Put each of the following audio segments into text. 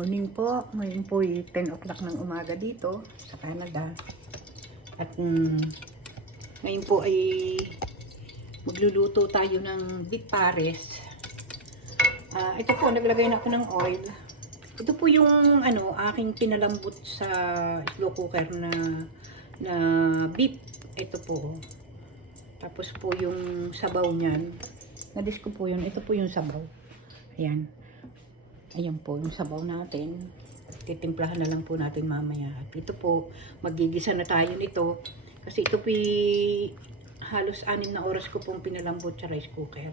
Morning po, ngayon po ay 10 o'clock ng umaga dito sa Canada. At mm, ngayon po ay magluluto tayo ng beef pares. Ah, ito po, naglagay na ako ng oil. Ito po yung ano, aking pinalambot sa slow cooker na na beef. Ito po. Tapos po yung sabaw niyan. Nadis ko po yun. Ito po yung sabaw. Ayan. Ayan po yung sabaw natin. Titimplahan na lang po natin mamaya. At ito po, magigisa na tayo nito. Kasi ito po halos anim na oras ko pong pinalambot sa rice cooker.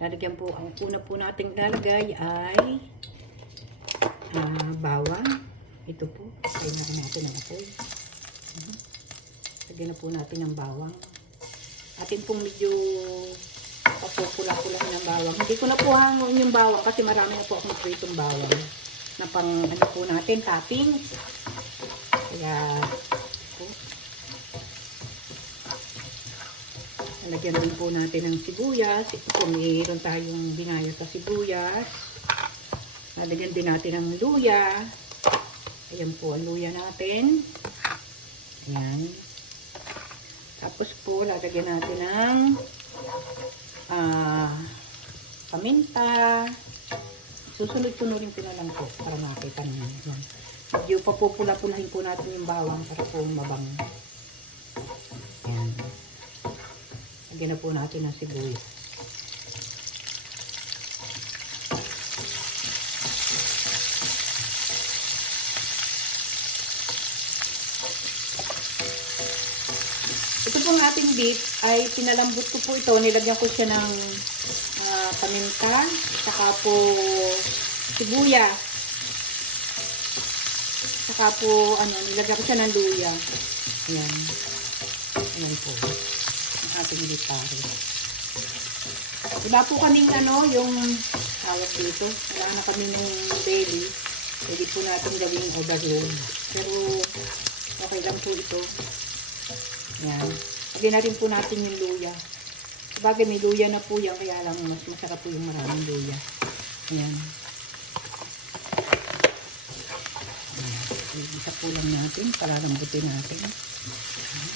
Lalagyan po, ang una po nating lalagay ay ah, bawang. Ito po, kaya na natin ang apoy. Mhm. Lagyan na po natin ang bawang. Atin pong medyo papupula-pula ng bawang. Hindi ko na po hangong yung bawang kasi marami na po akong pritong bawang na pang ano po natin, topping. Kaya, po. Lagyan din po natin ng sibuyas. Po, mayroon tayong binayos sa sibuyas. Lalagyan din natin ng luya. Ayan po ang luya natin. Ayan. Tapos po, lalagyan natin ng ah, paminta. Susunod-sunodin ko na lang po para makita niyo. Yan. Medyo papupula-pulahin po natin yung bawang para po mabango. Yan. Lagyan na po natin ng sibuyas. Pong ating beef ay pinalambot ko po ito. Nilagyan ko siya ng ah, paminta, saka po sibuyas. Saka po, ano, nilagyan ko siya ng luya. Ayan. Ayan po. Ang ating beef pare. Iba po kaming ano, yung tawag dito. Wala na kami nung belly. Pwede po natin gawing overload. Pero, okay lang po ito. Yan. Lagyan na rin po natin yung luya. Sabagay may luya na po yan, kaya lang mas masarap po yung maraming luya. Ayan. Ayan. Isa po lang natin, palalambutin natin.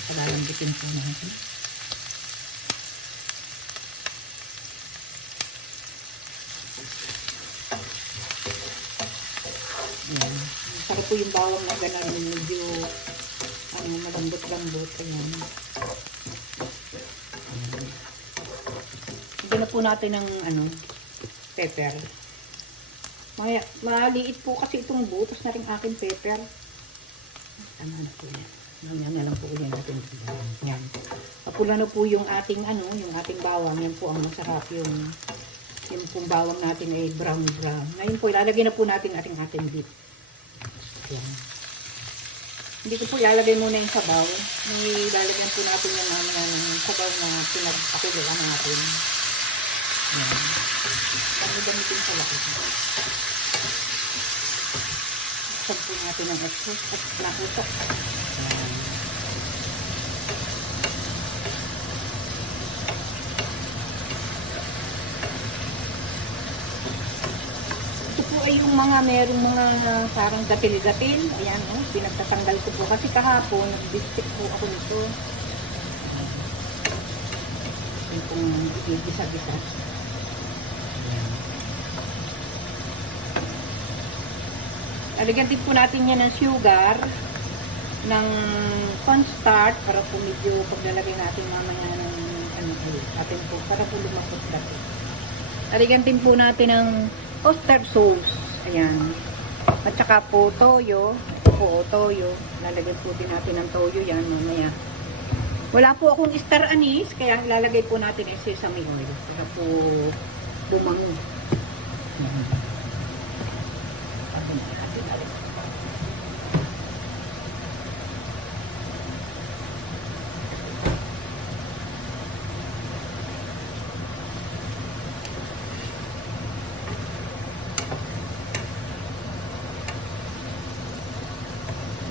Palalambutin po natin. Ayan. Masarap po yung bawang na gano'n, medyo ano, malambot-lambot. Ayan. Ayan. Lagyan na po natin ng ano, pepper. Maya, maliit po kasi itong butas na rin aking pepper. Tama na po yan. Mamaya na lang po ulit natin. Yan. Kapula na po yung ating ano, yung ating bawang. Yan po ang masarap yung yung pong bawang natin ay brown brown. Ngayon po, ilalagay na po natin ating ating beef. Yan. Hindi ko po ilalagay muna yung sabaw. Ilalagyan po natin yung mamaya ng sabaw na pinagpakuloan natin. Yan. Pag gamitin sa laki. Buksan po natin ang exhaust at nakutok. Yan. Ay yung mga merong mga parang gatil-gatil. Ayan, oh, pinagtatanggal ko po. Kasi kahapon, nag-bistik po ako nito. Yung pong gisa-gisa. Lalagyan din po natin yan ng sugar, ng cornstarch para po medyo paglalagay natin mamaya ng ano, ay, atin po, para po lumapot dati. Lalagyan din po natin ng custard sauce. Ayan. At saka po toyo. Po toyo. Lalagyan po din natin ng toyo yan mamaya. Wala po akong star anise, kaya lalagay po natin ay sesame oil. Para po lumango. Ayan.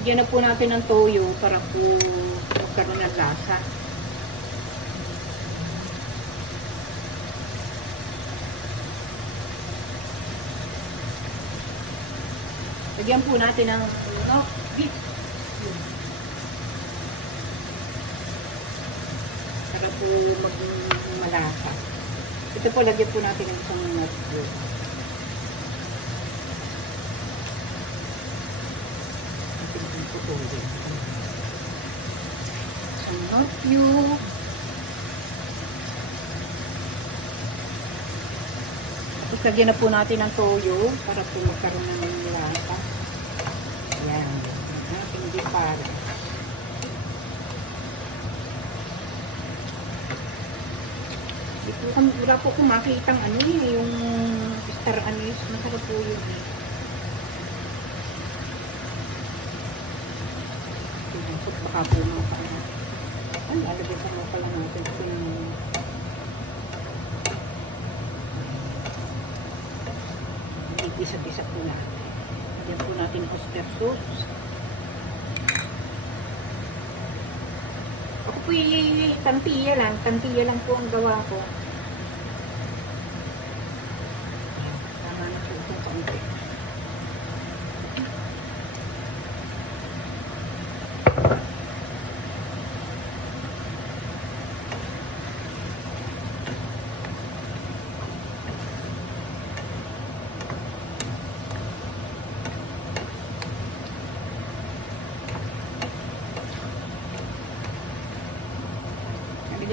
Bigyan na po natin ng toyo para po magkaroon ng lasa. Lagyan po natin ng no, beef. Para po maging malasa. Ito po, lagyan po natin ng isang nut yolk. Natin po putulin. Isang nut yolk. Tapos lagyan na po natin ng toyo para po magkaroon ng lasa. Ayan. Ang ating dipara. Wala po akong makitang ano eh, yung star anise. Masarap po yun eh. Baka po mga Ay, lalagyan sa pala natin. Ito yung Isa-isa po natin. Lagyan po natin oyster sauce. Ako po yung tantiya lang. Tantiya lang po ang gawa ko. Tama na po itong kaunti.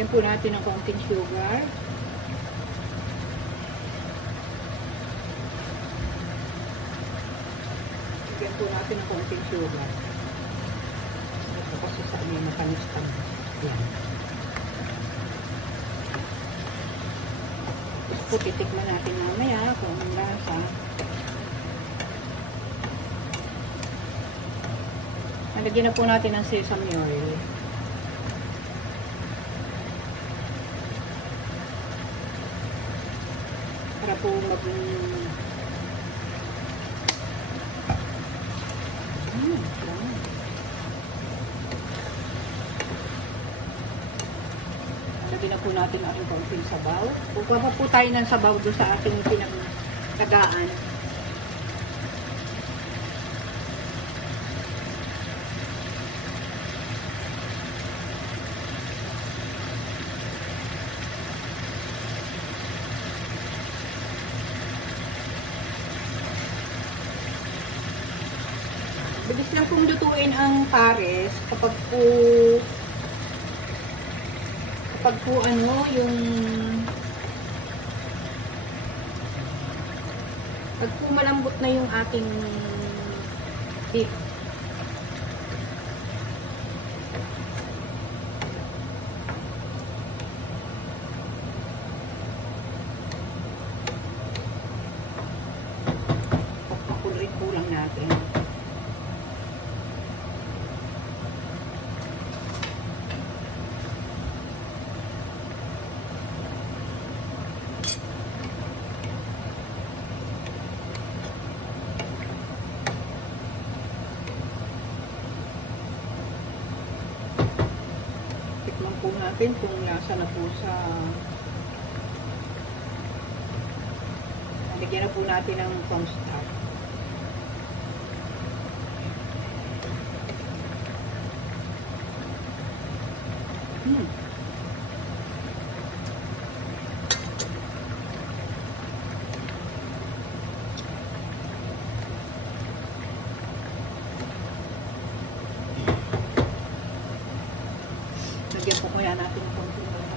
Lagyan po natin ng konting sugar. Lagyan po natin ng konting sugar. Ito kasi sa yung matamis tamis. Yan. Tapos po titikman natin mamaya kung ang lasa. Nalagyan na po natin ng sesame oil. Lagyan na natin ang ating konting sabaw. Kukuha pa po tayo ng sabaw doon sa ating pinagtagaan. Bilis lang pong lutuin ang pares kapag po kapag po ano yung pag po malambot na yung ating beef. Papakuloy po lang natin. Tikman po natin kung lasa na po sa Lagyan na po natin ng cornstarch. Hmm. Lagyan po kaya natin ng konting bawang.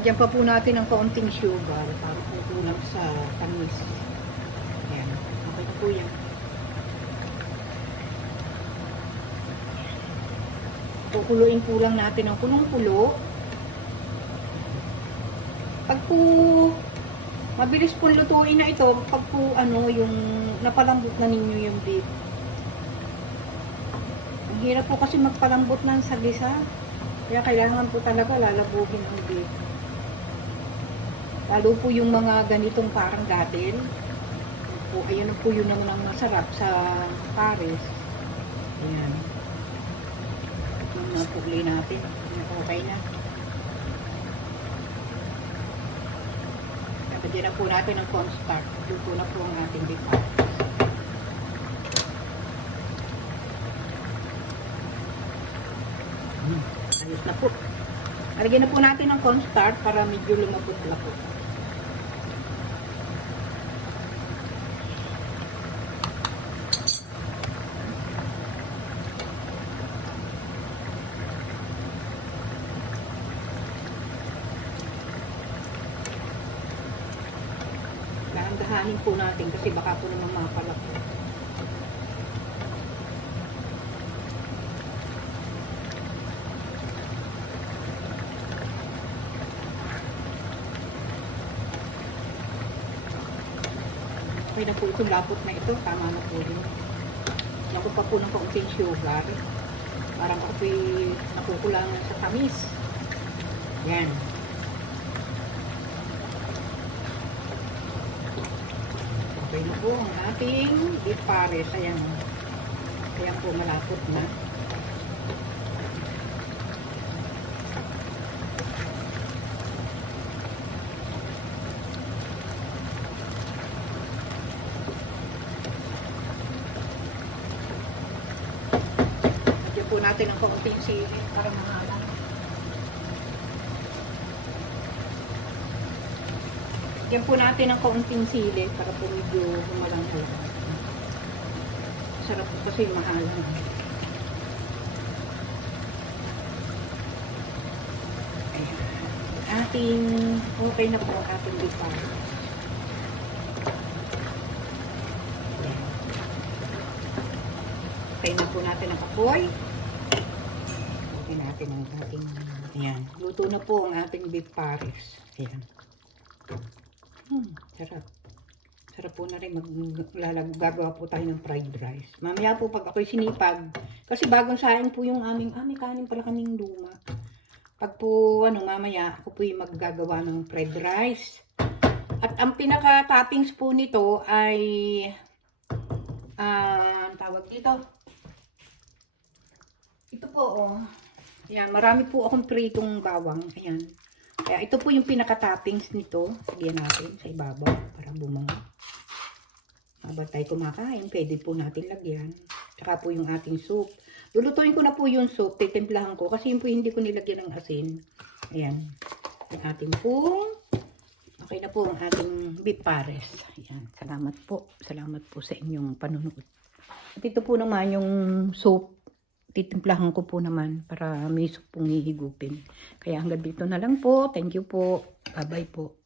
Lagyan pa po natin ng kaunting sugar para po kulang sa tamis. Ayan. Okay po yan. Kukuluin po lang natin ng kulong-kulo. Pag po mabilis po lutuin na ito, pag po ano, yung napalambot na ninyo yung beef. Ang hirap po kasi magpalambot ng sagisa. Kaya kailangan po talaga lalabugin ang beef. Lalo po yung mga ganitong parang gatil. Po, ayun po yun naman ang masarap sa pares. Ayan. Yung mga pugli natin. Okay na. Kapagyan na po natin ng cornstarch. Luto na po ang ating pares. Hmm, Ayos na po. Alagyan na po natin ng cornstarch para medyo lumabot-labot. Dahan-dahanin po natin kasi baka po naman mapalak. Okay na po ito, lapot na ito. Tama na po rin. Lako pa po ng kaunting sugar. Parang ako'y nakukulangan sa tamis. Yan. Na po ang ating beef pares. Ayan. Ayan po, malapot na. Lagyan po natin ang kaunting sili para mahalang. Lagyan po natin ang kaunting sili para po medyo humalang po. Sarap po kasi. Ayan. Ating, okay na po ating bipar. Okay na po natin ang apoy. Okay natin ang ating, ayan. Luto na po ang ating beef pares. Ayan. Hmm, sarap. Sarap po na rin maglalag, gagawa po tayo ng fried rice. Mamaya po pag ako'y sinipag, kasi bagong saing po yung aming, ah, may kanin pala kaming luma. Pag po, ano, mamaya, ako po yung maggagawa ng fried rice. At ang pinaka-toppings po nito ay, ah, ang tawag dito, ito po, oh. Ayan, marami po akong pritong bawang. Ayan. Kaya ito po yung pinaka-toppings nito. Lagyan natin sa ibabaw para bumango. Habang tayo kumakain, pwede po natin lagyan. Tsaka po yung ating soup. Lulutuin ko na po yung soup. Titimplahan ko. Kasi yun po hindi ko nilagyan ng asin. Ayan. Yung ating po. Okay na po ang ating beef pares. Ayan. Salamat po. Salamat po sa inyong panonood. At ito po naman yung soup titimplahan ko po naman para may soup pong hihigupin. Kaya hanggang dito na lang po. Thank you po. Bye-bye po.